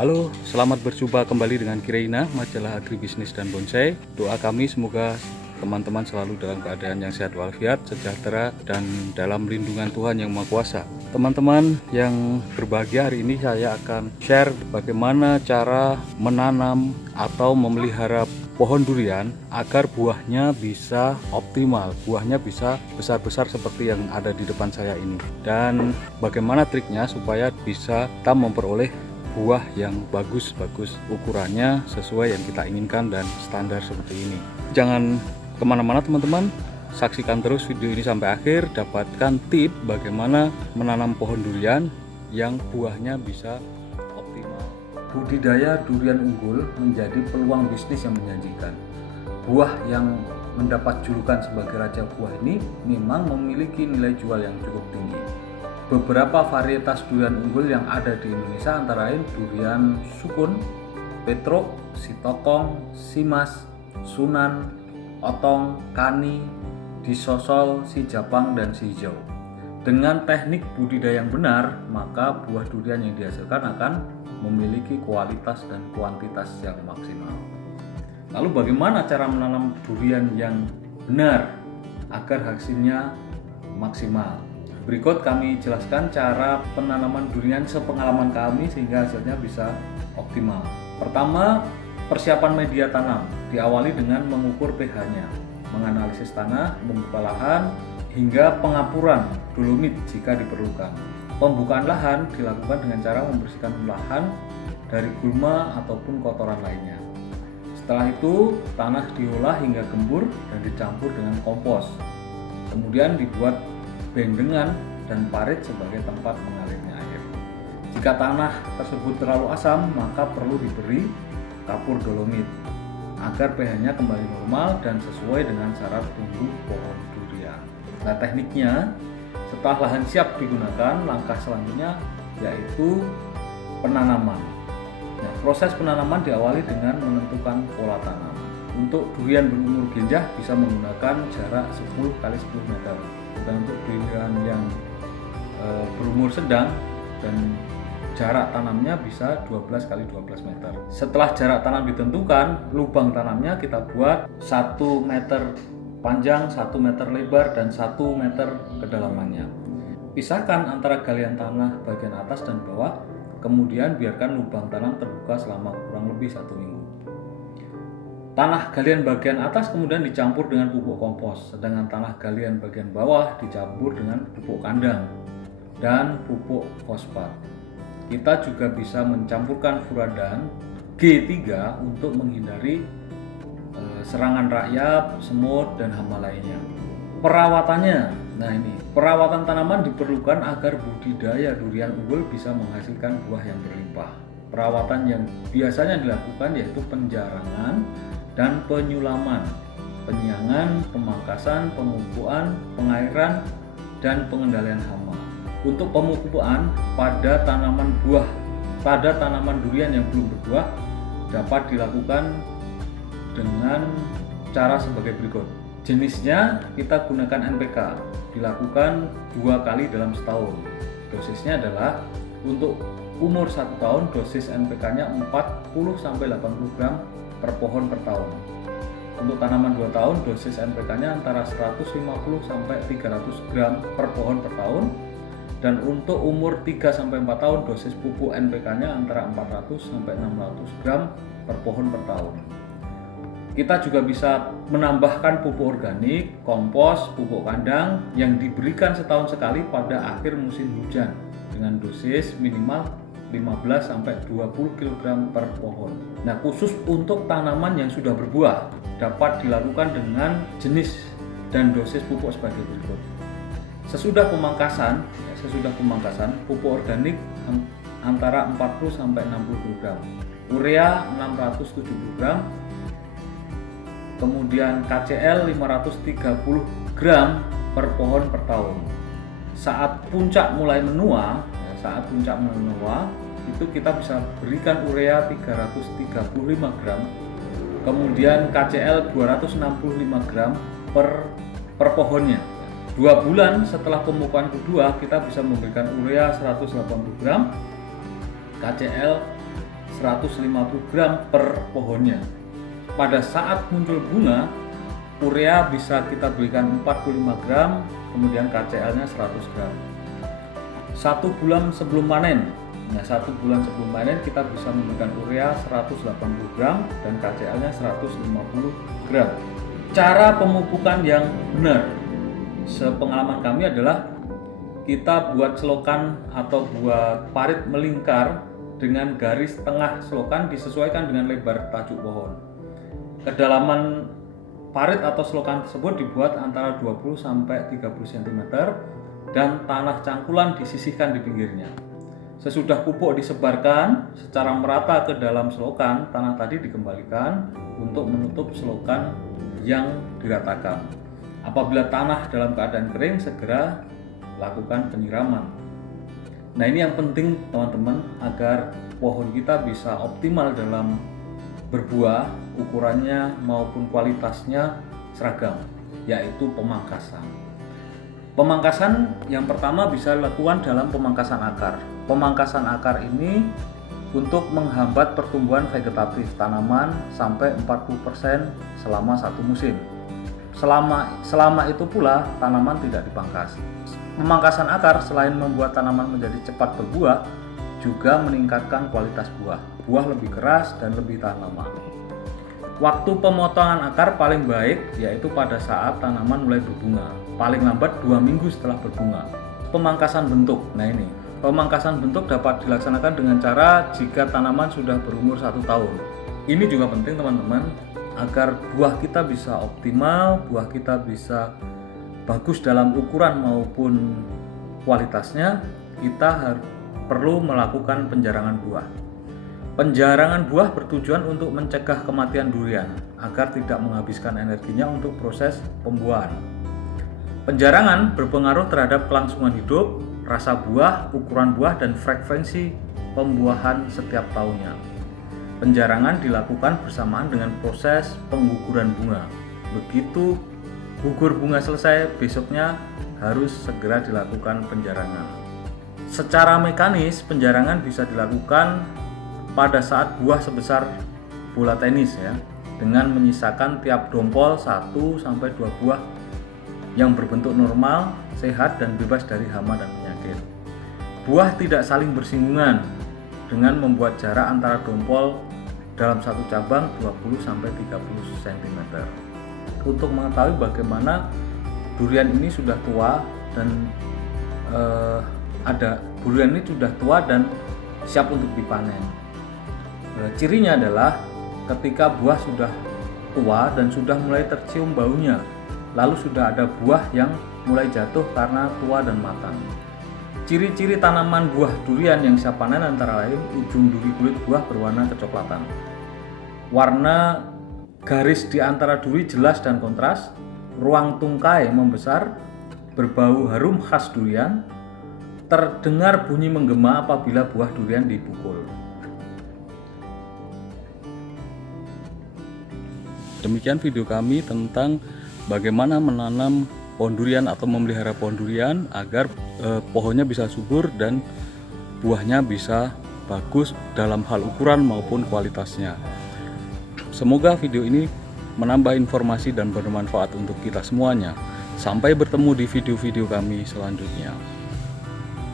Halo, selamat berjumpa kembali dengan Kireina, majalah agribisnis dan bonsai. Doa kami semoga teman-teman selalu dalam keadaan yang sehat walafiat, sejahtera, dan dalam lindungan Tuhan yang Maha Kuasa. Teman-teman yang berbahagia, hari ini saya akan share bagaimana cara menanam atau memelihara pohon durian agar buahnya bisa optimal, buahnya bisa besar-besar seperti yang ada di depan saya ini. Dan bagaimana triknya supaya bisa kita memperoleh buah yang bagus ukurannya sesuai yang kita inginkan dan standar seperti ini. Jangan kemana-mana teman-teman, saksikan terus video ini sampai akhir, dapatkan tip bagaimana menanam pohon durian yang buahnya bisa optimal. Budidaya durian unggul menjadi peluang bisnis yang menjanjikan. Buah yang mendapat julukan sebagai raja buah ini memang memiliki nilai jual yang cukup tinggi. Beberapa varietas durian unggul yang ada di Indonesia antara lain durian sukun, petruk, sitokong, simas, sunan, otong, kani, disosol, si Japang, dan si hijau. Dengan teknik budidaya yang benar, maka buah durian yang dihasilkan akan memiliki kualitas dan kuantitas yang maksimal. Lalu bagaimana cara menanam durian yang benar agar hasilnya maksimal? Berikut kami jelaskan cara penanaman durian sepengalaman kami sehingga hasilnya bisa optimal. Pertama, persiapan media tanam diawali dengan mengukur pH-nya, menganalisis tanah, membuka lahan, hingga pengapuran dolomit jika diperlukan. Pembukaan lahan dilakukan dengan cara membersihkan lahan dari gulma ataupun kotoran lainnya. Setelah itu, tanah diolah hingga gembur dan dicampur dengan kompos. Kemudian dibuat bendengan dan parit sebagai tempat mengalirnya air. Jika tanah tersebut terlalu asam, maka perlu diberi kapur dolomit agar pH-nya kembali normal dan sesuai dengan syarat tumbuh pohon durian. Nah, tekniknya, setelah lahan siap digunakan, langkah selanjutnya yaitu penanaman. Nah, proses penanaman diawali dengan menentukan pola tanam. Untuk durian berumur genjah bisa menggunakan jarak 10 x 10 meter. Dan untuk durian yang berumur sedang dan jarak tanamnya bisa 12 x 12 meter. Setelah jarak tanam ditentukan, lubang tanamnya kita buat 1 meter panjang, 1 meter lebar, dan 1 meter kedalamannya. Pisahkan antara galian tanah bagian atas dan bawah, kemudian biarkan lubang tanam terbuka selama kurang lebih 1 minggu. Tanah galian bagian atas kemudian dicampur dengan pupuk kompos, sedangkan tanah galian bagian bawah dicampur dengan pupuk kandang dan pupuk fosfat. Kita juga bisa mencampurkan furadan G3 untuk menghindari serangan rayap, semut, dan hama lainnya. Perawatannya, nah ini, perawatan tanaman diperlukan agar budidaya durian unggul bisa menghasilkan buah yang berlimpah. Perawatan yang biasanya dilakukan yaitu penjarangan dan penyulaman, penyiangan, pemangkasan, pemupukan, pengairan, dan pengendalian hama. Untuk pemupukan pada tanaman durian yang belum berbuah dapat dilakukan dengan cara sebagai berikut. Jenisnya kita gunakan NPK, dilakukan 2 kali dalam setahun. Dosisnya adalah untuk umur 1 tahun dosis NPK-nya 40-80 gram per pohon per tahun. Untuk tanaman 2 tahun dosis NPK-nya antara 150-300 gram per pohon per tahun, dan untuk umur 3-4 tahun dosis pupuk NPK-nya antara 400-600 gram per pohon per tahun. Kita juga bisa menambahkan pupuk organik, kompos, pupuk kandang yang diberikan setahun sekali pada akhir musim hujan dengan dosis minimal 15-20 kg per pohon. Nah, khusus untuk tanaman yang sudah berbuah dapat dilakukan dengan jenis dan dosis pupuk sebagai berikut. Sesudah pemangkasan, pupuk organik antara 40-60 kg, urea 670 gram, kemudian KCl 530 gram per pohon per tahun. Saat puncak mulai menua, itu kita bisa berikan urea 335 gram, kemudian KCl 265 gram per pohonnya. 2 bulan setelah pemupukan kedua kita bisa memberikan urea 180 gram, KCl 150 gram per pohonnya. Pada saat muncul bunga, urea bisa kita berikan 45 gram, kemudian KCl-nya 100 gram. 1 bulan sebelum panen, nah 1 bulan sebelum panen kita bisa memberikan urea 180 gram dan KCl-nya 150 gram. Cara pemupukan yang benar, sepengalaman kami adalah kita buat selokan atau buat parit melingkar dengan garis tengah selokan disesuaikan dengan lebar tajuk pohon. Kedalaman parit atau selokan tersebut dibuat antara 20 sampai 30 cm dan tanah cangkulan disisihkan di pinggirnya. Sesudah pupuk disebarkan secara merata ke dalam selokan, tanah tadi dikembalikan untuk menutup selokan yang diratakan. Apabila tanah dalam keadaan kering, segera lakukan penyiraman. Nah, ini yang penting teman-teman, agar pohon kita bisa optimal dalam berbuah, ukurannya maupun kualitasnya seragam, yaitu pemangkasan. Pemangkasan yang pertama bisa dilakukan dalam pemangkasan akar. Pemangkasan akar ini untuk menghambat pertumbuhan vegetatif tanaman sampai 40% selama satu musim. Selama itu pula tanaman tidak dipangkas. Pemangkasan akar selain membuat tanaman menjadi cepat berbuah, juga meningkatkan kualitas buah. Buah lebih keras dan lebih tahan lama. Waktu pemotongan akar paling baik yaitu pada saat tanaman mulai berbunga, paling lambat 2 minggu setelah berbunga. Pemangkasan bentuk, nah ini pemangkasan bentuk dapat dilaksanakan dengan cara jika tanaman sudah berumur 1 tahun. Ini juga penting teman-teman, agar buah kita bisa optimal, buah kita bisa bagus dalam ukuran maupun kualitasnya, kita perlu melakukan penjarangan buah. Penjarangan buah bertujuan untuk mencegah kematian durian agar tidak menghabiskan energinya untuk proses pembuahan. Penjarangan berpengaruh terhadap kelangsungan hidup, rasa buah, ukuran buah, dan frekuensi pembuahan setiap tahunnya. Penjarangan dilakukan bersamaan dengan proses pengguguran bunga. Begitu gugur bunga selesai, besoknya harus segera dilakukan penjarangan. Secara mekanis, penjarangan bisa dilakukan pada saat buah sebesar bola tenis ya, dengan menyisakan tiap dompol 1-2 buah yang berbentuk normal, sehat, dan bebas dari hama dan penyakit. Buah tidak saling bersinggungan dengan membuat jarak antara dompol dalam satu cabang 20-30 cm. Untuk mengetahui bagaimana durian ini sudah tua dan durian ini sudah tua dan siap untuk dipanen. Cirinya adalah ketika buah sudah tua dan sudah mulai tercium baunya, lalu sudah ada buah yang mulai jatuh karena tua dan matang. Ciri-ciri tanaman buah durian yang siap panen antara lain ujung duri kulit buah berwarna kecoklatan. Warna garis di antara duri jelas dan kontras, ruang tungkai membesar, berbau harum khas durian, terdengar bunyi menggema apabila buah durian dipukul. Demikian video kami tentang bagaimana menanam pohon durian atau memelihara pohon durian agar pohonnya bisa subur dan buahnya bisa bagus dalam hal ukuran maupun kualitasnya. Semoga video ini menambah informasi dan bermanfaat untuk kita semuanya. Sampai bertemu di video-video kami selanjutnya.